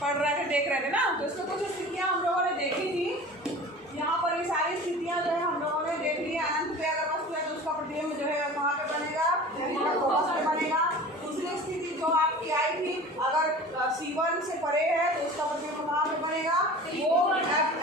पढ़ रहे थे, देख रहे थे ना, तो इसमें कुछ स्थितियाँ हम लोगों ने देखी थी। यहाँ पर ये सारी स्थितियाँ जो है हम लोगों ने देख ली। अनंत पे अगर वस्तु है तो उसका प्रतिबिंब जो है कहाँ पे बनेगा, फोकस पे बनेगा। दूसरी स्थिति जो आपकी आई थी, अगर C1 से परे है तो उसका प्रतिबिंब कहाँ पे बनेगा, वो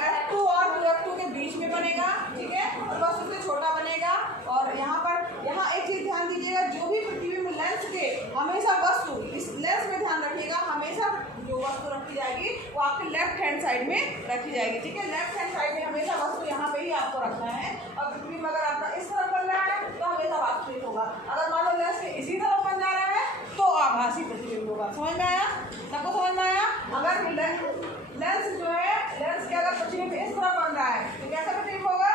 F2 और 2F2 के बीच में बनेगा, ठीक है, और वस्तु से छोटा बनेगा। और यहाँ एक चीज ध्यान दीजिएगा, जो भी प्रतिबिंब लेंस के हमेशा वस्तु इस लेंस में ध्यान रखिएगा, हमेशा जो वस्तु रखी जाएगी वो आपके लेफ्ट हैंड साइड में रखी जाएगी, ठीक है। लेफ्ट हैंड साइड में हमेशा वस्तु यहाँ पे ही आपको रखना है। और प्रतिबिंब अगर आपका इस तरफ बन रहा है तो हमेशा वास्तविक होगा। अगर मान लो लेंस के इसी तरफ बन जा रहा है तो आभासी प्रतिबिंब होगा। समझ में आया? सबको समझ में आया? अगर लेंस जो है, लेंस के अगर प्रतिबिंब इस तरफ बन रहा है तो कैसा प्रतिबिंब होगा?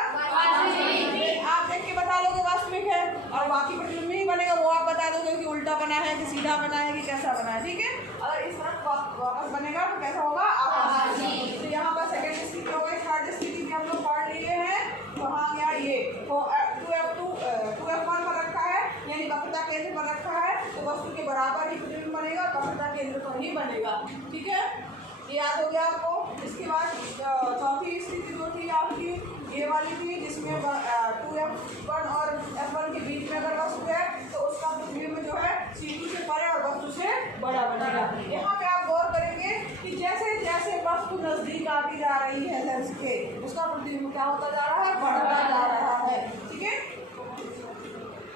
आप देख के बता लोगे वास्तविक है, और बाकी प्रतिबिंब नहीं बनेगा वो आप बता दोगे कि उल्टा बना है कि सीधा बना है कि कैसा बना है, ठीक है। अगर इस तरफ वापस बनेगा तो कैसा होगा? आभासी। तो यहाँ पर सेकंड स्थिति हो गई। थर्ड स्थिति भी हम लोग पढ़ लिए हैं। तो हाँ गया ये 2F1 पर रखा है, यानी वक्रता केंद्र पर रखा है, तो वस्तु के बराबर ही प्रतिबिंब बनेगा, वक्रता केंद्र पर ही बनेगा, ठीक है। ये याद हो गया आपको। इसके बाद चौथी स्थिति जो थी आपकी ये वाली थी, जिसमें 2F1 और F1 के बीच में अगर वस्तु है तो उसका प्रतिबिंब जो है C2 से परे और वस्तु से बड़ा बनेगा। यहाँ पे आप गौर करेंगे कि जैसे जैसे वस्तु नजदीक आती जा रही है लेंस के, उसका प्रतिबिंब क्या होता जा रहा है? बढ़ता जा रहा है, ठीक है।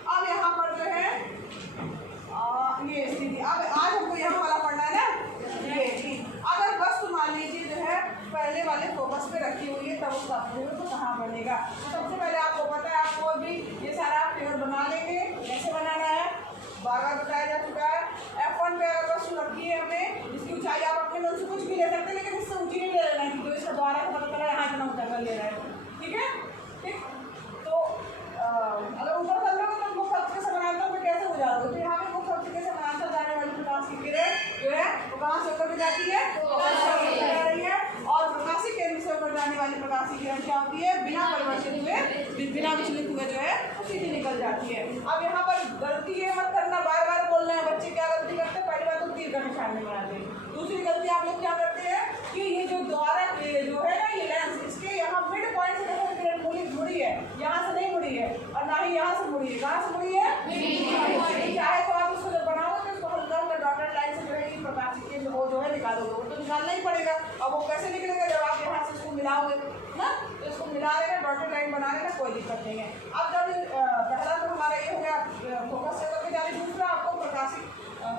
अब यहाँ पर जो है ये स्थिति, अब आज हमको यहाँ वाला पढ़ना है ना, ये अगर वस्तु मान लीजिए जो है पहले वाले फोकस पे रखी हुई है तब उसका प्रतिबिंब तो कहाँ बनेगा। तो सबसे पहले आपको पता है, आपको भी ये सारा फिगर बना लेंगे। कैसे बनाना है बार बार बताया जा चुका है। F1 पे अगर वस्तु रखी है हमने, जिसकी ऊंचाई आप अपने मन से कुछ भी ले सकते हैं, लेकिन इससे ऊंची नहीं ले लेना है, तो इसका द्वारा का पता चला यहाँ इतना ऊंचा कर ले रहा है, ठीक है। ठीक, तो अगर ऊपर कर लोगे तो मुख्य अक्ष के समानांतर में कैसे हो जाओगे, तो यहाँ पे मुख्य अक्ष के समानांतर जाने वाली प्रकाश की किरण जो है वो कहाँ से होकर जाती है? जा रही है। और प्रकाशी केंद्र से होकर जाने वाली प्रकाश की किरण क्या होती है? बिना परिवर्तित हुए, बिना विचलित हुए जो है वो सीधी निकल जाती है। अब यहाँ पर गलती ये मत करना, बार बार बोल रहे हैं बच्चे क्या गलती करते हैं, पहली बात तो तीर का निशान नहीं बनाते। दूसरी गलती आप लोग क्या करते हैं कि ये जो द्वारा जो है ना ये लेंस, इसके यहाँ मिड पॉइंट से देखो किरण मुड़ी है, यहाँ से नहीं मुड़ी है और ना ही यहाँ से मुड़ी है। कहाँ से मुड़ी है? चाहे तो आप उसको जब बनाओगे तो उसको हल्का हल्का डॉटेड लाइन से जो है ये प्रकाश केंद्र वो जो है निकालोगे, वो तो निकालना ही पड़ेगा। अब वो कैसे निकलेगा? जब आप यहाँ से इसको मिलाओगे ना, तो इसको मिला लेना, डॉटेड लाइन बना लेना, कोई दिक्कत नहीं है। अब जब पहला तो हमारा ये हो गया फोकस से करके जाने, दूसरा आपको प्रकाशित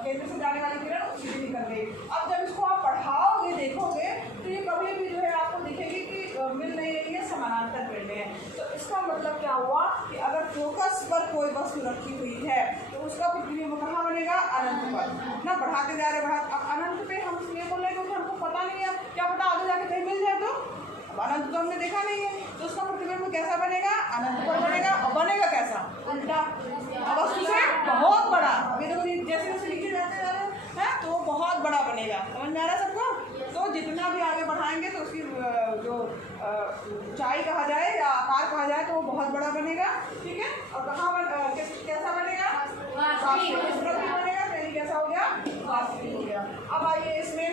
केंद्र से जाने वाली किरण सीधी निकल गई। अब जब इसको आप पढ़ाओगे देखोगे तो ये कभी भी जो है आपको दिखेगी कि मिल नहीं रही है, समानांतर किरणें हैं। तो इसका मतलब क्या हुआ कि अगर फोकस पर कोई वस्तु रखी हुई है तो उसका प्रतिबिंब कहाँ बनेगा? अनंत पर ना। बढ़ाते जा रहे अब अनंत पे हम इसलिए बोल रहे हैं क्योंकि हमको पता नहीं है, क्या पता आगे जाके कहीं मिल जाए तो। अनंत तो हमने देखा नहीं है, तो उसका प्रतिबिंब कैसा बनेगा? अनंत पर बनेगा। और बनेगा कैसा? उल्टा, वस्तु से बहुत बड़ा। अभी देखो जैसे जैसे नीचे जाते जा रहे हैं तो वो बहुत बड़ा बनेगा। समझ में आ रहा है सबको? तो जितना भी आगे बढ़ाएंगे तो उसकी जो ऊंचाई कहा जाए या आकार कहा जाए तो वो बहुत बड़ा बनेगा, ठीक है। और कहाँ कैसा बनेगा? वास्तविक बनेगा। पहले कैसा हो गया? वास्तविक हो गया। अब आइए इसमें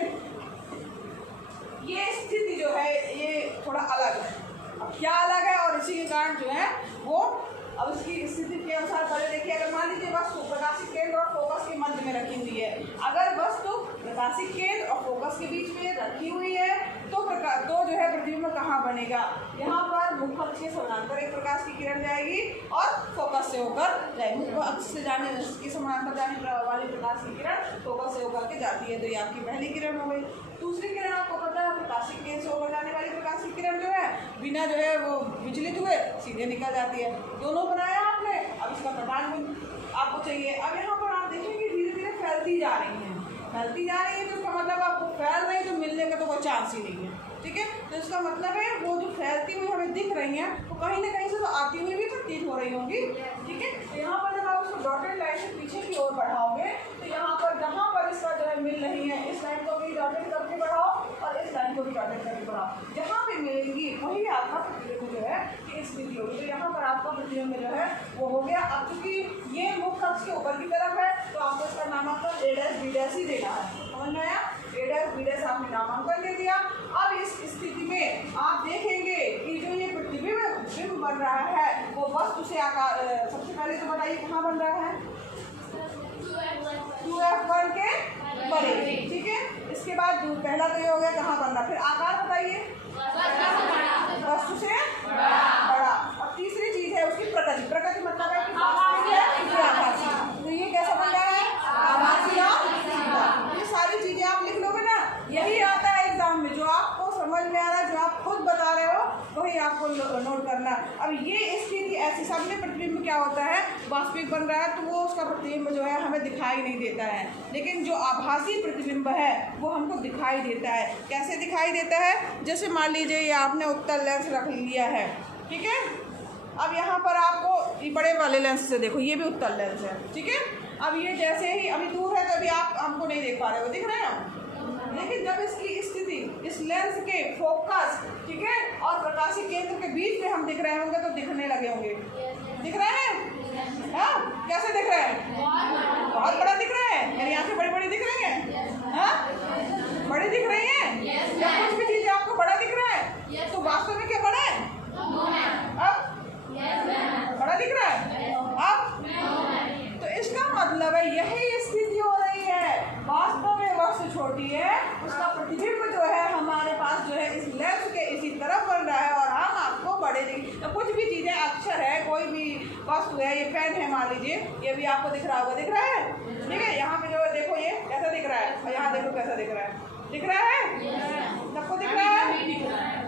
ये स्थिति जो है ये थोड़ा अलग है। अब क्या अलग है और इसी के कारण जो है वो अब इसकी स्थिति के अनुसार पहले देखिए। अगर मान लीजिए वस्तु प्रकाशित केंद्र और फोकस के मध्य में रखी हुई है, अगर वस्तु प्रकाशित केंद्र और फोकस के बीच में रखी हुई है तो जो है प्रतिबिंब कहाँ बनेगा? यहाँ पर मुख्य अक्ष के समानांतर एक प्रकाश की किरण जाएगी और फोकस से होकर जाएगी। मुख्य अक्ष से जाने के समानांतर जाने वाली प्रकाश की किरण फोकस से होकर के जाती है, तो ये आपकी पहली किरण हो गई। दूसरी किरण आपको पता है प्रकाशित केंद्र से होकर जाने वाली प्रकाश की किरण जो है बिना जो है वो विचलित हुए सीधे निकल जाती है। दोनों बनाया आपने, अब इसका प्रदान आपको चाहिए। अब यहाँ पर आप देखेंगे धीरे धीरे फैलती जा रही है, फैलती जा रही है, तो इसका मतलब आपको फैल रही है तो मिलने का तो कोई चांस ही नहीं है, ठीक है। तो इसका मतलब है वो जो फैलती हुई हमें दिख रही हैं वो कहीं ना कहीं से तो आती हुई भी प्रतीत हो रही होंगी, ठीक है। तो यहाँ पर जब आप उसको डॉटेड लाइन से पीछे की ओर बढ़ाओगे तो यहाँ पर जहाँ पर इसका जो है मिल रही है, इस लाइन को भी डॉटेड करके बढ़ाओ और इस लाइन को भी डॉटेड करके बढ़ाओ। जहाँ पे मिलेंगी वही आपका प्रतिबिंब जो है कि स्थिति होगी। तो यहाँ पर आपका प्रतिबिंब जो है वो हो गया। अब चूंकि ये मुख्य अक्ष के ऊपर की तरफ है तो आपको इसका नामांकन A' B' ही देना है। समझ में आया? A' B' आपने नामांकन नामांकन दे दिया। अब इस स्थिति में आप देखेंगे कि जो ये प्रतिबिंब बन रहा है वो वस्तु से आकार, सबसे पहले तो बताइए कहाँ बन रहा है, 2F1 के परे, ठीक है। इसके बाद पहला तो ये हो गया कहाँ बन रहा, फिर आकार बताइए, वस्तु से बड़ा। और तीसरी चीज है उसकी प्रकृति। प्रकृति मतलब है कि आभासी, तो ये कैसा बन रहा है, आभासी और सीधा। ये सारी चीजें आप लिख लोगे ना, यही आता है एग्जाम में, जो आपको समझ में आ रहा है, जो आप खुद बता रहे हो वही आपको नोट करना। अब ये स्थिति ऐसी, सामने प्रतिबिंब क्या होता है, वास्तविक बन रहा है तो वो उसका प्रतिबिंब जो है हमें दिखाई नहीं देता है, लेकिन जो आभासी प्रतिबिंब है वो हमको दिखाई देता है। कैसे दिखाई देता है, जैसे मान लीजिए ये आपने उत्तल लेंस रख लिया है, ठीक है। अब यहाँ पर आपको ये बड़े वाले लेंस से देखो, ये भी उत्तल लेंस है, ठीक है। अब ये जैसे ही अभी दूर है तो अभी आप हमको नहीं देख पा रहे हो, दिख रहे हैं, लेकिन जब इसकी स्थिति इस लेंस के फोकस, ठीक है, और प्रकाशीय केंद्र के बीच में हम दिख रहे होंगे तो दिखने लगे होंगे, दिख रहे हैं, हाँ कैसे दिख रहे हैं, बहुत बड़ा दिख रहा है, मेरी आंखें बड़ी बड़ी दिख रही हैं, हाँ बड़ी दिख रही हैं, या कुछ भी चीज़ आपको बड़ा दिख रहा है तो वास्तव में क्या बड़ा है, अब बड़ा दिख रहा है, अब तो इसका मतलब है यही स्थिति हो रही है, वास्तव में वस्तु छोटी है, उसका प्रतिबिंब जो है हमारे पास जो है इस लेंस के इसी तरफ बन रहा है और हम आपको बड़े दिख, तो कुछ भी चीज़ें, अक्षर है, कोई भी वस्तु है, ये पेन है मान लीजिए, ये भी आपको दिख रहा होगा, दिख रहा है, ठीक है। यहाँ पे जो देखो ये कैसा दिख रहा है और यहाँ देखो कैसा दिख रहा है, दिख रहा है, सबको दिख रहा है,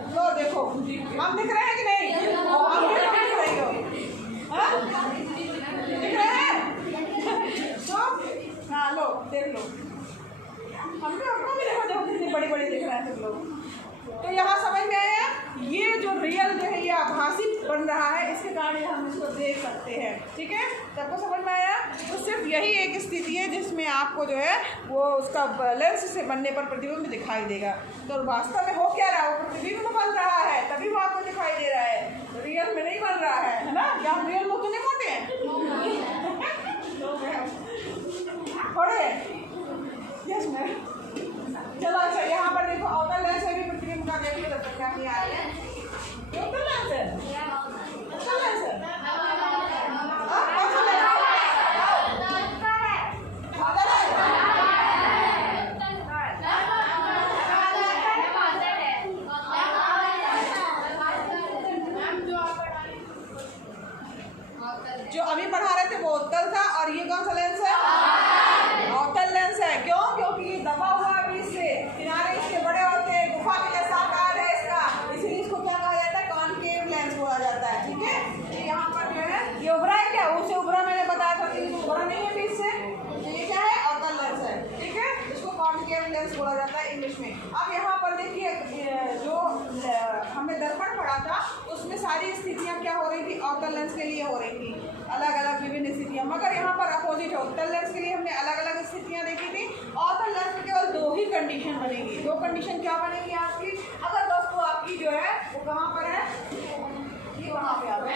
तो देखो हम दिख रहे हैं कि नहीं, हम दिख रही हो, दिख रहे हैं, तो हाँ लो देख लो, हमको भी देखो देखो कितनी बड़ी बड़ी दिख रहा है तुम लोग। तो यहाँ समझ में आया, ये जो रियल जो है ये आभासी बन रहा है, इसके कारण हम इसको देख सकते हैं, ठीक है। सबको समझ में आया, तो सिर्फ यही एक स्थिति है जिसमें आपको जो है वो उसका लेंस से बनने पर प्रतिबिंब दिखाई देगा। तो वास्तव में हो क्या रहा है, वो प्रतिबिंब बन रहा है तभी वो आपको दिखाई दे रहा है, रियल में नहीं बन रहा है ना। क्या हम रियल लोग तो नहीं मोटे हैं, थोड़े यस मैम। चलो अच्छा, यहाँ पर देखो अवतल लेंस है भी प्रतिबिंब का देखिए तब तक क्या नहीं आ रहा है, अवतल लेंस है, अवतल लेंस है, जो अभी पढ़ा रहे थे वो उत्तल था और ये कौन सा लेंस है, अवतल लेंस है। क्यों, क्योंकि ये दबा हुआ बीच से, किनारे इसके बड़े होते हैं, गुफा के जैसा आकार है इसका, इसीलिए इसको क्या कहा जाता है, कॉनकेव लेंस बोला जाता है, ठीक है। तो यहाँ पर जो है ये उभरा है, क्या उसे उभरा मैंने बताया था कि उभरा नहीं है बीच से, तो ये क्या है, अवतल लेंस है, ठीक है। इसको कॉनकेव लेंस बोला जाता है इंग्लिश में। अब यहाँ पर देखिए जो हमने दर्पण पढ़ा था उसमें सारी स्थितियाँ क्या हो रही थी, अवतल लेंस के लिए हो रही थी, अलग अलग विभिन्न स्थितियाँ, मगर यहाँ पर अपोजिट है, उत्तल लेंस के लिए हमने अलग अलग स्थितियाँ देखी थी। अवतल लेंस में केवल दो ही कंडीशन बनेगी, दो कंडीशन क्या बनेगी आपकी, अगर वस्तु आपकी जो है वो कहाँ पर है, ये वहाँ पे आ गया,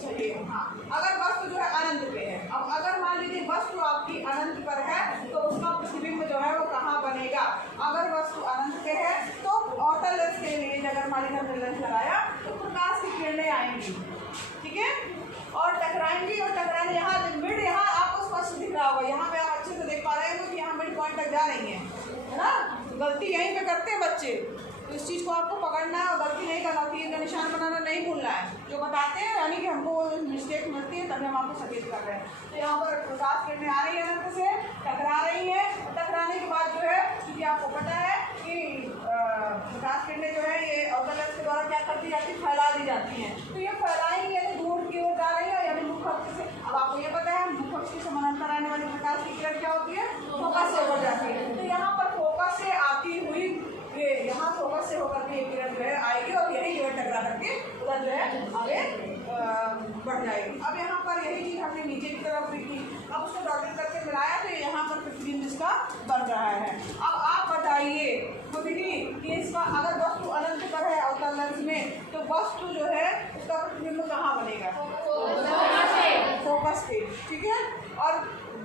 चलिए हाँ, अगर वस्तु जो है अनंत पे है, अब अगर मान लीजिए वस्तु आपकी अनंत पर है तो उसका प्रतिबिंब जो है वो कहाँ बनेगा, अगर वस्तु अनंत पे है तो अवतल लेंस के लिए अगर मान लीजिए हमने लेंस लगाया तो प्रकाश की किरणें आएंगी, ठीक है, और टकराएंगी, और टकराने यहाँ मिड, यहाँ आपको स्पष्ट दिख रहा होगा, यहाँ पे आप अच्छे से देख पा रहे हैं कि यहाँ मिड पॉइंट तक जा रही है ना। गलती यहीं पे करते हैं बच्चे, तो इस चीज़ को आपको पकड़ना है और गलती नहीं करना, तीर का निशान बनाना नहीं भूलना है, जो बताते हैं यानी कि हमको मिस्टेक मिलती है तभी हम आपको सचेत कर रहे हैं। तो यहाँ पर प्रकाश किरणें आ रही है अनंत से, टकरा रही है, टकराने के बाद जो है क्योंकि आपको पता है कि प्रकाश किरणें जो है ये अवतल लेंस के द्वारा क्या करती जाती है, फैला दी जाती हैं, तो ये फैलाएंगी यानी दूर की ओर जा रही है, यानी मुख्य अक्ष से। अब आपको ये पता है मुख्य अक्ष के समानांतर आने वाली प्रकाश की किरण क्या होती है, फोकस से होकर जाती है, तो यहाँ पर फोकस से आती हुई ये यहाँ फोकस से होकर के किरण जो है आएगी और यही किरण टकरा करके उधर जो है आगे बढ़ जाएगी। अब यहाँ पर यही चीज़ हमने नीचे की तरफ लिखी, अब उसको डॉटिंग करके मिलाया तो यहाँ पर प्रतिबिंब इसका बन रहा है। अब आप बताइए खुद ही कि इसका अगर वस्तु अनंत पर है अवतल लेंस में तो वस्तु जो है उसका प्रतिबिंब कहाँ बनेगा, फोकस पे, ठीक है। और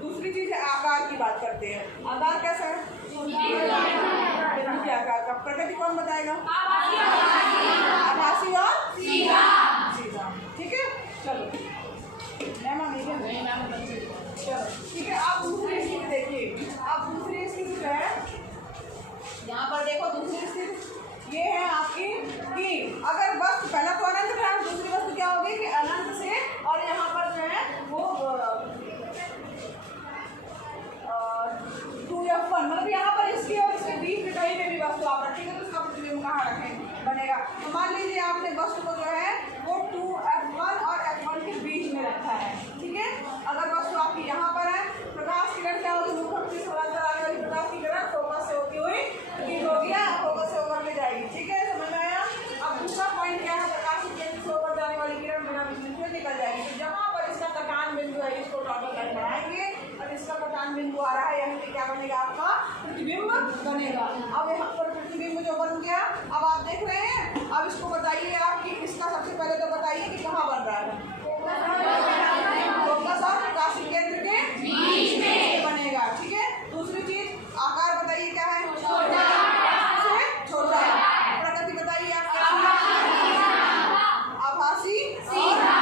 दूसरी चीज़ है आकार की बात करते हैं। आकार कैसा है? क्या प्रकृति कौन बताएगा? आभासी और सीधा। ठीक है, चलो मैम चलो ठीक है। आप दूसरी स्थिति देखिए, आप दूसरी स्थिति जो है यहाँ पर देखो, दूसरी स्थिति ये है आपकी कि अगर वस्तु पहला तो अनंत है, दूसरी वस्तु क्या होगी कि अनंत से, और यहाँ पर जो है वो 2F1 मतलब यहाँ पर इसकी और इसके बीच में कहीं में भी वस्तु आप रखेंगे तो उसका प्रतिबिंब कहाँ रखेंगे बनेगा। तो मान लीजिए आपने वस्तु को जो है वो 2F1 और F1 के बीच में रखा है, ठीक है। अगर वस्तु आपकी यहाँ पर है, प्रकाश किरण क्या होगी? मुख्य से समांतर आने वाली प्रकाश की किरण फोकस से होती हुई ठीक हो गया, फोकस से होकर के जाएगी, ठीक है, समझ में आया। अब दूसरा पॉइंट क्या है? प्रकाश के केंद्र से होकर जाने वाली किरण बिना विचलन से निकल जाएगी। तो जहाँ पर इसका कटान बिंदु है इसको टोटल लाइन बढ़ाएंगे और इसका कटान बिंदु आ रहा है यहाँ पे क्या बनेगा? आपका प्रतिबिंब बनेगा। अब यहाँ पर प्रतिबिंब जो बन गया, अब आप देख रहे हैं। अब इसको बताइए आप कि इसका सबसे पहले तो बताइए कि कहाँ बन रहा है? फोकस और प्रकाश केंद्र के बीच में बनेगा, ठीक है। दूसरी चीज आकार बताइए क्या है? छोटा। प्रकृति बताइए आप आभासी सीधा।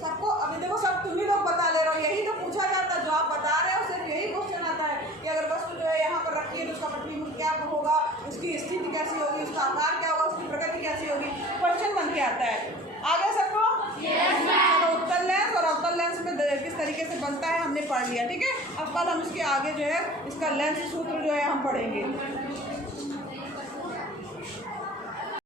सबको अभी देखो सब तुम ही लोग बता ले रहे हो, यही तो पूछा जाता है। जो आप बता रहे हो सिर्फ यही क्वेश्चन आता है कि अगर वस्तु जो है यहाँ पर रखी है तो उसका प्रतिबिंब क्या होगा, उसकी स्थिति कैसी होगी, उसका आकार क्या होगा, उसकी प्रकृति कैसी होगी, क्वेश्चन बन के आता है। आगे सबको चलो उत्तल लेंस और अवतल लेंस में किस तरीके से बनता है हमने पढ़ लिया, ठीक है। अब कल हम इसके आगे जो है इसका लेंस सूत्र जो है हम पढ़ेंगे।